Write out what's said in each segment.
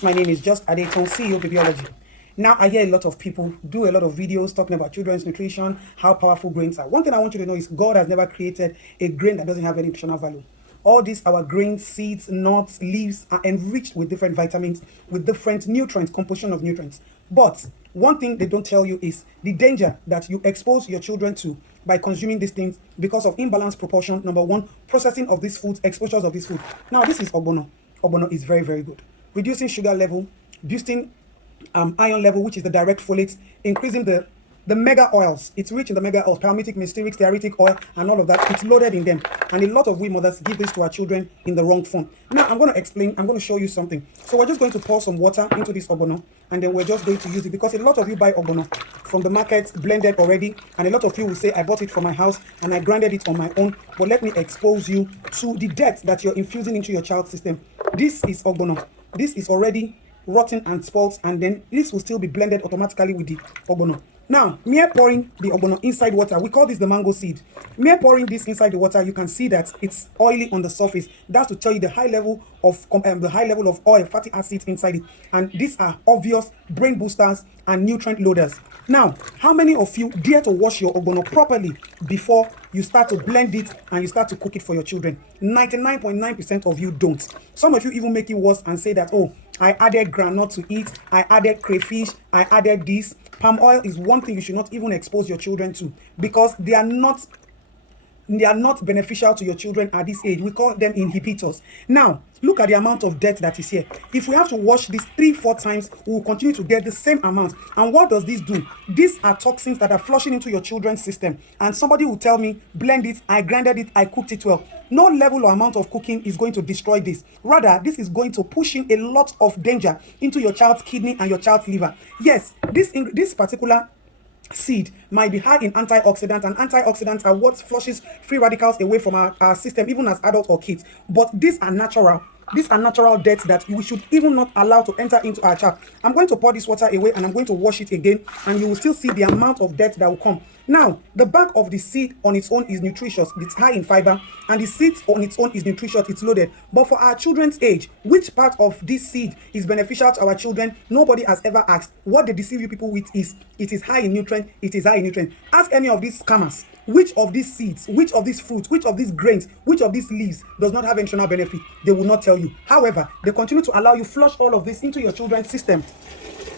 My name is Just Adeton, CEO Babyology. Now, I hear a lot of people do a lot of videos talking about children's nutrition, how powerful grains are. One thing I want you to know is God has never created a grain that doesn't have any nutritional value. All these, our grains, seeds, nuts, leaves, are enriched with different vitamins, with different nutrients, composition of nutrients. But one thing they don't tell you is the danger that you expose your children to by consuming these things because of imbalanced proportion. Number one, processing of these foods, exposures of this food. Now, this is Ogbono. Ogbono is very, very good. Reducing sugar level, boosting iron level, which is the direct folates, increasing the mega oils. It's rich in the mega oils, palmitic, mystery, stearitic oil, and all of that. It's loaded in them. And a lot of we mothers give this to our children in the wrong form. Now, I'm going to explain. I'm going to show you something. So we're just going to pour some water into this Ogbono, and then we're just going to use it because a lot of you buy Ogbono from the market blended already, and a lot of you will say, I bought it from my house and I grinded it on my own. But let me expose you to the depth that you're infusing into your child's system. This is Ogbono. This is already rotten and spoiled, and then this will still be blended automatically with the Ogbono. Now, mere pouring the Ogbono inside water, we call this the mango seed. Mere pouring this inside the water, you can see that it's oily on the surface. That's to tell you the high level of oil, fatty acids inside it. And these are obvious brain boosters and nutrient loaders. Now, how many of you dare to wash your Ogbono properly before you start to blend it and you start to cook it for your children? 99.9% of you don't. Some of you even make it worse and say that, oh, I added groundnut to eat, I added crayfish, I added this. Palm oil is one thing you should not even expose your children to because they are not beneficial to your children at this age. We call them inhibitors. Now, look at the amount of dirt that is here. If we have to wash this 3-4 times, we will continue to get the same amount. And what does this do? These are toxins that are flushing into your children's system. And somebody will tell me, blend it, I grinded it, I cooked it well. No level or amount of cooking is going to destroy this. Rather, this is going to push in a lot of danger into your child's kidney and your child's liver. Yes, this particular seed might be high in antioxidants, and antioxidants are what flushes free radicals away from our system, even as adults or kids. But these are natural deaths that we should even not allow to enter into our child. I'm going to pour this water away and I'm going to wash it again, and you will still see the amount of dirt that will come. Now, the back of the seed on its own is nutritious, it's high in fiber, and the seed on its own is nutritious, it's loaded. But for our children's age, which part of this seed is beneficial to our children? Nobody has ever asked. What they deceive you people with is, it is high in nutrient, it is high in nutrient. Ask any of these scammers, which of these seeds, which of these fruits, which of these grains, which of these leaves does not have nutritional benefit? They will not tell you. However, they continue to allow you flush all of this into your children's system.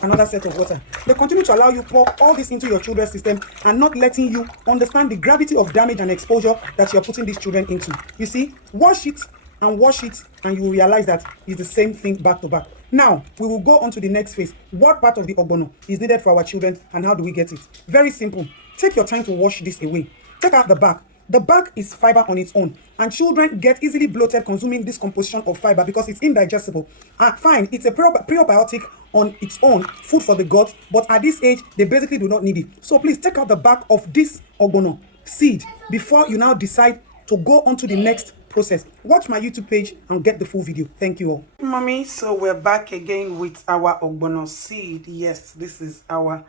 Another set of water. They continue to allow you pour all this into your children's system and not letting you understand the gravity of damage and exposure that you're putting these children into. You see, wash it, and you will realize that it's the same thing back to back. Now, we will go on to the next phase. What part of the Ogbono is needed for our children and how do we get it? Very simple. Take your time to wash this away. Take out the back. The back is fiber on its own, and children get easily bloated consuming this composition of fiber because it's indigestible. Fine, it's a prebiotic on its own, food for the gut, but at this age, they basically do not need it. So please take out the back of this Ogbono seed before you now decide to go on to the next process. Watch my YouTube page and get the full video. Thank you all. Mommy, so we're back again with our Ogbono seed. Yes, this is our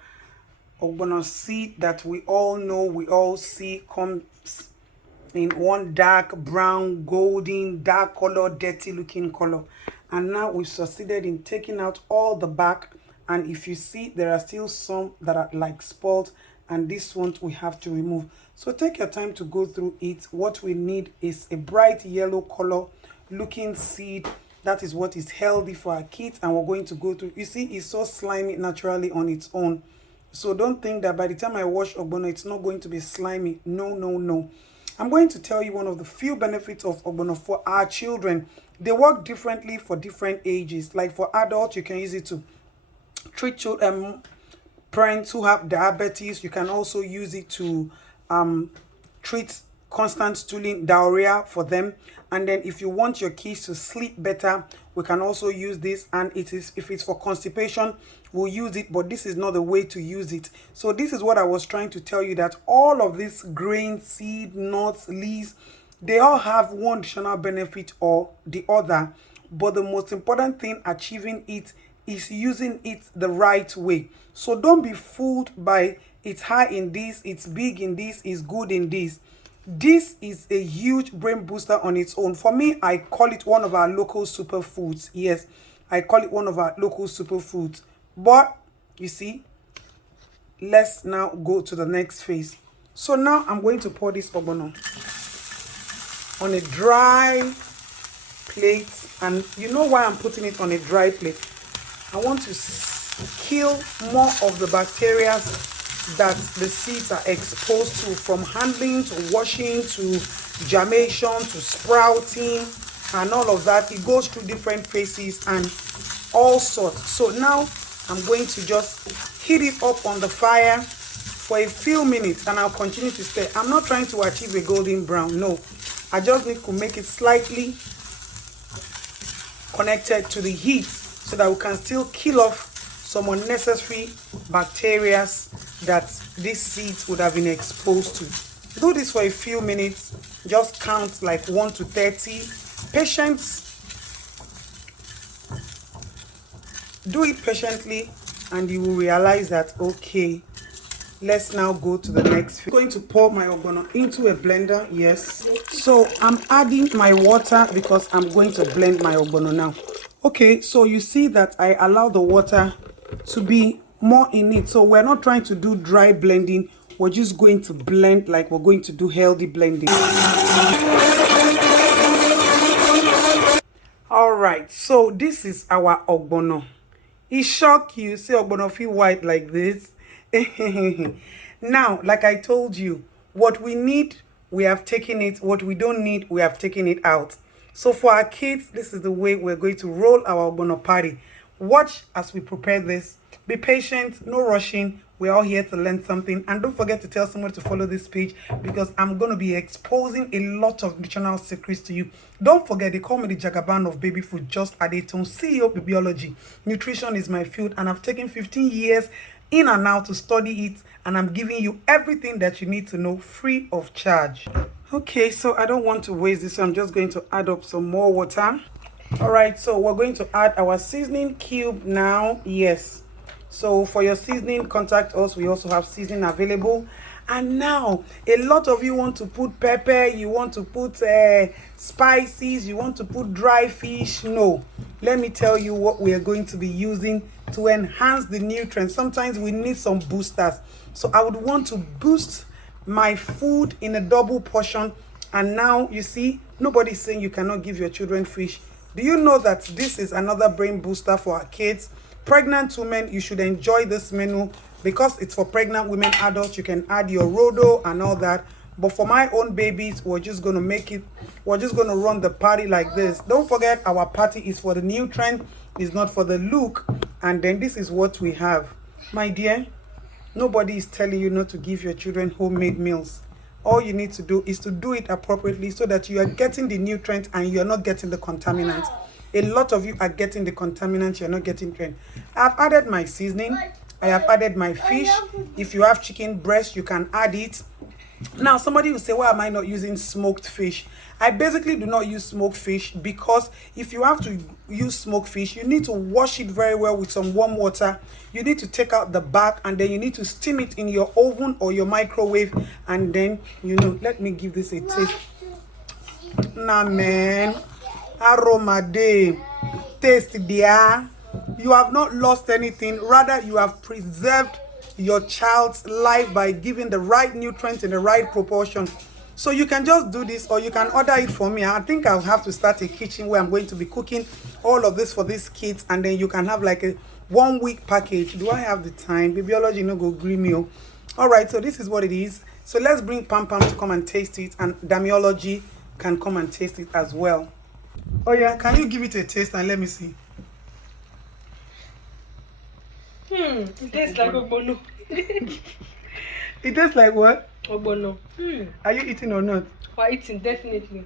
Ogbono seed that we all know, we all see comes in one dark brown, golden, dark color, dirty looking color. And now we've succeeded in taking out all the back. And if you see, there are still some that are like spoiled, and this one we have to remove. So take your time to go through it. What we need is a bright yellow color looking seed. That is what is healthy for our kids, and we're going to go through. You see, it's so slimy naturally on its own. So don't think that by the time I wash Ogbono, it's not going to be slimy. No, no, no. I'm going to tell you one of the few benefits of Ogbono for our children. They work differently for different ages. Like for adults, you can use it to treat children, parents who have diabetes. You can also use it to treat constant stooling, diarrhea for them. And then if you want your kids to sleep better, we can also use this. And it is, if it's for constipation, we'll use it, but this is not the way to use it. So this is what I was trying to tell you, that all of these grains, seed, nuts, leaves, they all have one additional benefit or the other. But the most important thing achieving it is using it the right way. So don't be fooled by it's high in this, it's big in this, it's good in this. This is a huge brain booster on its own. For me, I call it one of our local superfoods. Yes, I call it one of our local superfoods. But you see, let's now go to the next phase. So now I'm going to pour this ogbono on a dry plate. And you know why I'm putting it on a dry plate? I want to kill more of the bacteria that the seeds are exposed to, from handling to washing to germination to sprouting and all of that. It goes through different phases and all sorts. So now I'm going to just heat it up on the fire for a few minutes, and I'll continue to stir. I'm not trying to achieve a golden brown, no. I just need to make it slightly connected to the heat so that we can still kill off some unnecessary bacteria that these seeds would have been exposed to. Do this for a few minutes. Just count like 1 to 30. Patience. Do it patiently and you will realize that, okay, let's now go to the next. I'm going to pour my ogbono into a blender. Yes. So I'm adding my water because I'm going to blend my ogbono now. Okay, so you see that I allow the water to be more in it. So we're not trying to do dry blending. We're just going to blend like we're going to do healthy blending. All right, so this is our ogbono. It shocked you, see ogbono feel white like this. Now, like I told you, what we need, we have taken it. What we don't need, we have taken it out. So for our kids, this is the way we're going to roll our ogbono party. Watch as we prepare this. Be patient, no rushing. We're all here to learn something. And don't forget to tell someone to follow this page because I'm going to be exposing a lot of nutritional secrets to you. Don't forget, they call me the Jagaban of baby food, just Adetun, CEO of Biology. Nutrition is my field and I've taken 15 years in and out to study it, and I'm giving you everything that you need to know free of charge. Okay, so I don't want to waste this, so I'm just going to add up some more water. All right, so we're going to add our seasoning cube now. Yes, so for your seasoning, contact us. We also have seasoning available. And now a lot of you want to put pepper, you want to put spices, you want to put dry fish. No, let me tell you what we are going to be using to enhance the nutrients. Sometimes we need some boosters, so I would want to boost my food in a double portion. And now you see, nobody's saying you cannot give your children fish. Do you know that this is another brain booster for our kids? Pregnant women, you should enjoy this menu because it's for pregnant women. Adults, you can add your rodo and all that, but for my own babies, we're just going to make it, we're just going to run the party like this. Don't forget, our party is for the nutrient, it's not for the look. And then this is what we have. My dear, nobody is telling you not to give your children homemade meals. All you need to do is to do it appropriately so that you are getting the nutrients and you're not getting the contaminants. A lot of you are getting the contaminants, you're not getting trend. I've added my seasoning. I have added my fish. If you have chicken breast, you can add it. Now, somebody will say, why am I not using smoked fish? I basically do not use smoked fish because if you have to use smoked fish, you need to wash it very well with some warm water. You need to take out the back and then you need to steam it in your oven or your microwave. And then, you know, let me give this a taste. Nah, man. Aroma day. Taste there. You have not lost anything. Rather, you have preserved your child's life by giving the right nutrients in the right proportion. So you can just do this or you can order it for me. I think I'll have to start a kitchen where I'm going to be cooking all of this for these kids, and then you can have like a 1 week package. Do I have the time? Biology no go green meal. All right, so this is what it is. So let's bring Pam Pam to come and taste it, and Damiology can come and taste it as well. Oh yeah, can you give it a taste and let me see? It tastes like Ogbono. It tastes like what? Ogbono. Are you eating or not? For eating, definitely.